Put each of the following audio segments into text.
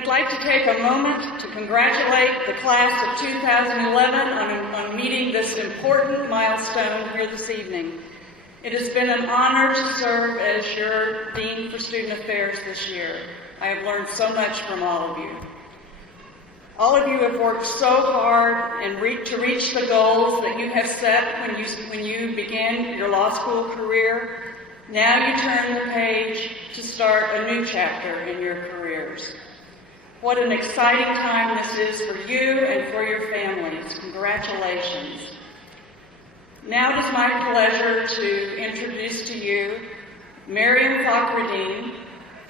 I'd like to take a moment to congratulate the class of 2011 on meeting this important milestone here this evening. It has been an honor to serve as your Dean for Student Affairs this year. I have learned so much from all of you. All of you have worked so hard to reach the goals that you have set when you began your law school career. Now you turn the page to start a new chapter in your careers. What an exciting time this is for you and for your families. Congratulations. Now it is my pleasure to introduce to you Maryam Fakhradeen,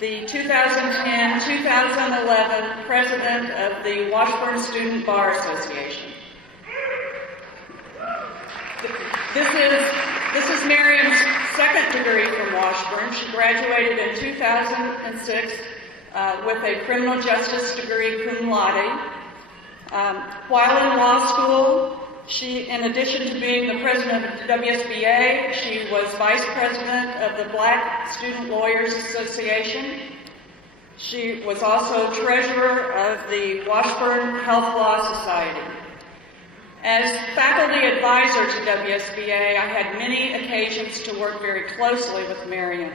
the 2010-2011 President of the Washburn Student Bar Association. This is Maryam's second degree from Washburn. She graduated in 2006 with a criminal justice degree cum laude. While in law school, she, in addition to being the president of the WSBA, she was vice president of the Black Student Lawyers Association. She was also treasurer of the Washburn Health Law Society. As faculty advisor to WSBA, I had many occasions to work very closely with Maryam.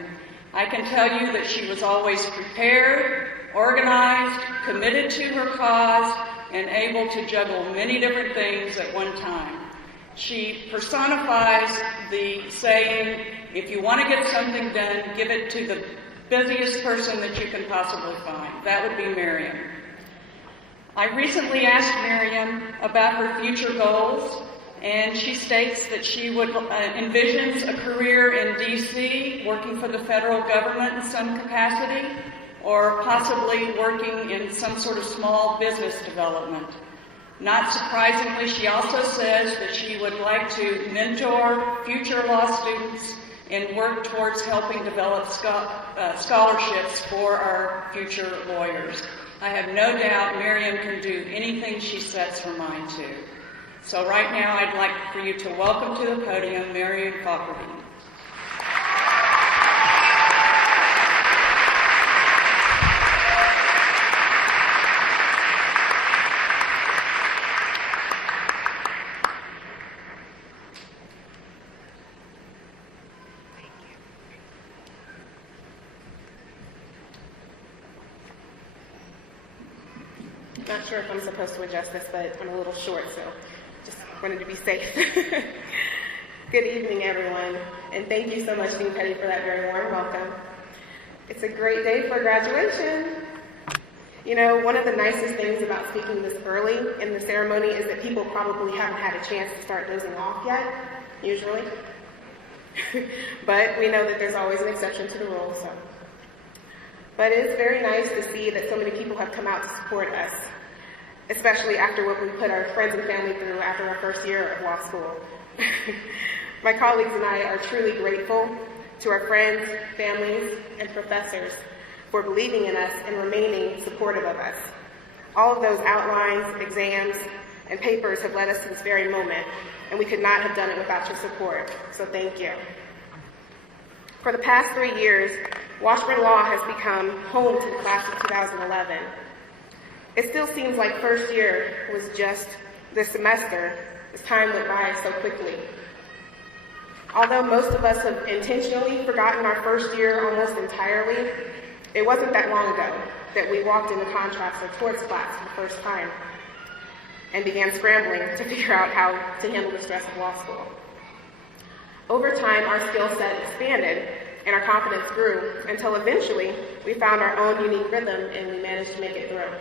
I can tell you that she was always prepared, organized, committed to her cause, and able to juggle many different things at one time. She personifies the saying, if you want to get something done, give it to the busiest person that you can possibly find. That would be Maryam. I recently asked Maryam about her future goals, and she states that she would envisions a career in D.C., working for the federal government in some capacity, or possibly working in some sort of small business development. Not surprisingly, she also says that she would like to mentor future law students and work towards helping develop scholarships for our future lawyers. I have no doubt Maryam can do anything she sets her mind to. So right now, I'd like for you to welcome to the podium Maryam Fakhradeen. Not sure if I'm supposed to adjust this, but I'm a little short, so just wanted to be safe. Good evening, everyone, and thank you so much, Dean Petty, for that very warm welcome. It's a great day for graduation. You know, one of the nicest things about speaking this early in the ceremony is that people probably haven't had a chance to start dozing off yet, usually. But we know that there's always an exception to the rule, so. But it is very nice to see that so many people have come out to support us, especially after what we put our friends and family through after our first year of law school. My colleagues and I are truly grateful to our friends, families, and professors for believing in us and remaining supportive of us. All of those outlines, exams, and papers have led us to this very moment, and we could not have done it without your support, so thank you. For the past 3 years, Washburn Law has become home to the class of 2011. It still seems like first year was just this semester, as time went by so quickly. Although most of us have intentionally forgotten our first year almost entirely, it wasn't that long ago that we walked into contracts or towards class for the first time and began scrambling to figure out how to handle the stress of law school. Over time, our skill set expanded and our confidence grew until eventually we found our own unique rhythm and we managed to make it through.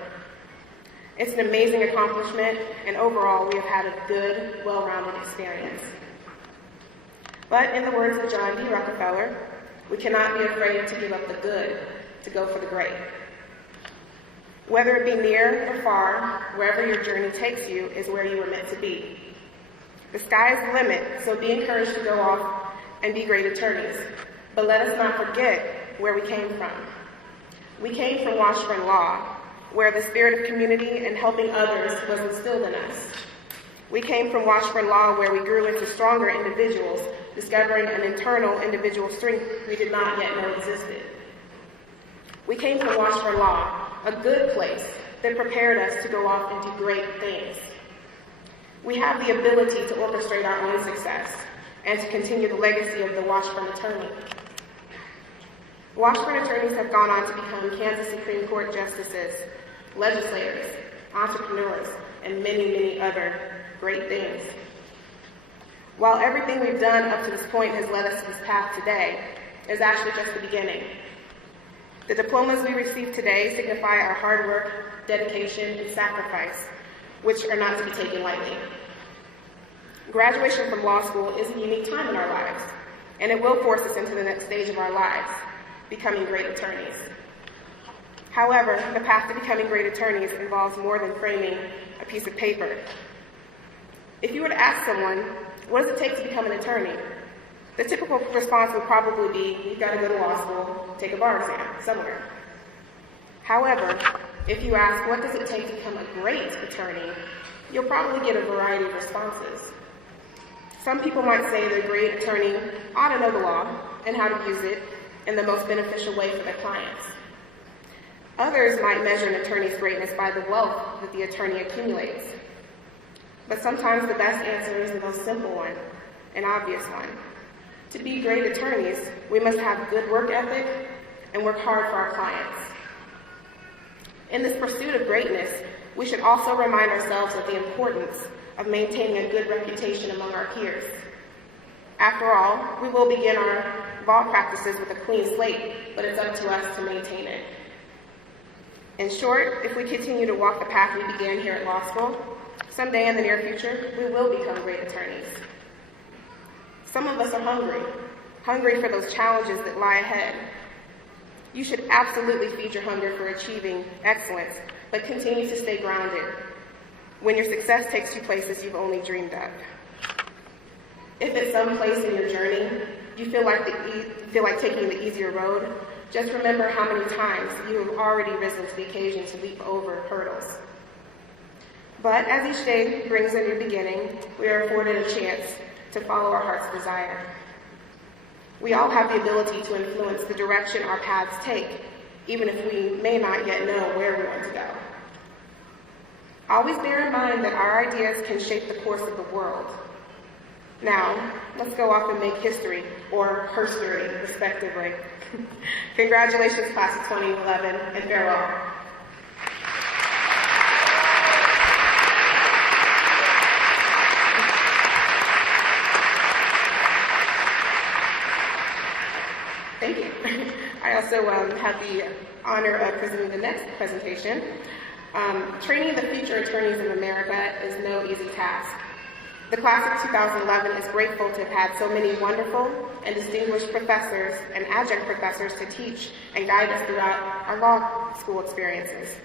It's an amazing accomplishment, and overall we have had a good, well-rounded experience. But in the words of John D. Rockefeller, we cannot be afraid to give up the good to go for the great. Whether it be near or far, wherever your journey takes you is where you were meant to be. The sky is the limit, so be encouraged to go off and be great attorneys. But let us not forget where we came from. We came from Washburn Law, where the spirit of community and helping others was instilled in us. We came from Washburn Law, where we grew into stronger individuals, discovering an internal individual strength we did not yet know existed. We came from Washburn Law, a good place that prepared us to go off and do great things. We have the ability to orchestrate our own success and to continue the legacy of the Washburn attorney. Washburn attorneys have gone on to become Kansas Supreme Court justices, legislators, entrepreneurs, and many, many other great things. While everything we've done up to this point has led us to this path today, is actually just the beginning. The diplomas we receive today signify our hard work, dedication, and sacrifice, which are not to be taken lightly. Graduation from law school is a unique time in our lives, and it will force us into the next stage of our lives, becoming great attorneys. However, the path to becoming great attorneys involves more than framing a piece of paper. If you were to ask someone, what does it take to become an attorney? The typical response would probably be, you've got to go to law school, take a bar exam somewhere. However, if you ask, what does it take to become a great attorney, you'll probably get a variety of responses. Some people might say that a great attorney ought to know the law and how to use it in the most beneficial way for their clients. Others might measure an attorney's greatness by the wealth that the attorney accumulates. But sometimes the best answer is the most simple one, an obvious one. To be great attorneys, we must have good work ethic and work hard for our clients. In this pursuit of greatness, we should also remind ourselves of the importance of maintaining a good reputation among our peers. After all, we will begin our law practices with a clean slate, but it's up to us to maintain it. In short, if we continue to walk the path we began here at law school, someday in the near future, we will become great attorneys. Some of us are hungry for those challenges that lie ahead. You should absolutely feed your hunger for achieving excellence, but continue to stay grounded when your success takes you places you've only dreamed of. If at some place in your journey you feel like taking the easier road, just remember how many times you have already risen to the occasion to leap over hurdles. But as each day brings a new beginning, we are afforded a chance to follow our heart's desire. We all have the ability to influence the direction our paths take, even if we may not yet know where we want to go. Always bear in mind that our ideas can shape the course of the world. Now, let's go off and make history, or herstory, respectively. Congratulations, class of 2011, and farewell. Thank you. I also have the honor of presenting the next presentation. Training the future attorneys of America is no easy task. The class of 2011 is grateful to have had so many wonderful and distinguished professors and adjunct professors to teach and guide us throughout our law school experiences.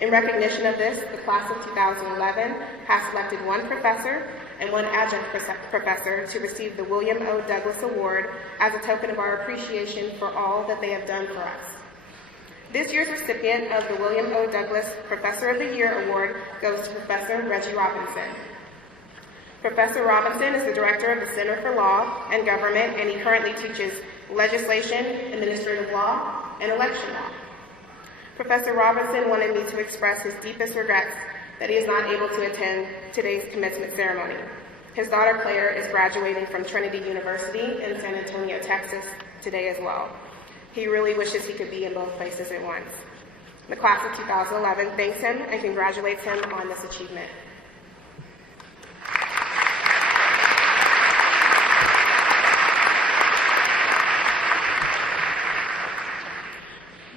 In recognition of this, the class of 2011 has selected one professor and one adjunct professor to receive the William O. Douglas Award as a token of our appreciation for all that they have done for us. This year's recipient of the William O. Douglas Professor of the Year Award goes to Professor Reggie Robinson. Professor Robinson is the director of the Center for Law and Government, and he currently teaches legislation, administrative law, and election law. Professor Robinson wanted me to express his deepest regrets that he is not able to attend today's commencement ceremony. His daughter Claire is graduating from Trinity University in San Antonio, Texas today as well. He really wishes he could be in both places at once. The class of 2011 thanks him and congratulates him on this achievement.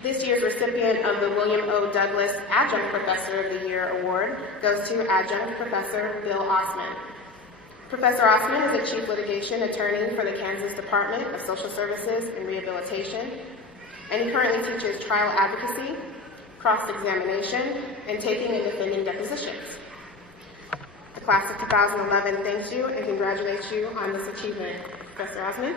This year's recipient of the William O. Douglas Adjunct Professor of the Year Award goes to Adjunct Professor Bill Osman. Professor Osman is a chief litigation attorney for the Kansas Department of Social Services and Rehabilitation, and he currently teaches trial advocacy, cross-examination, and taking and defending depositions. The class of 2011 thanks you and congratulates you on this achievement. Professor Osman.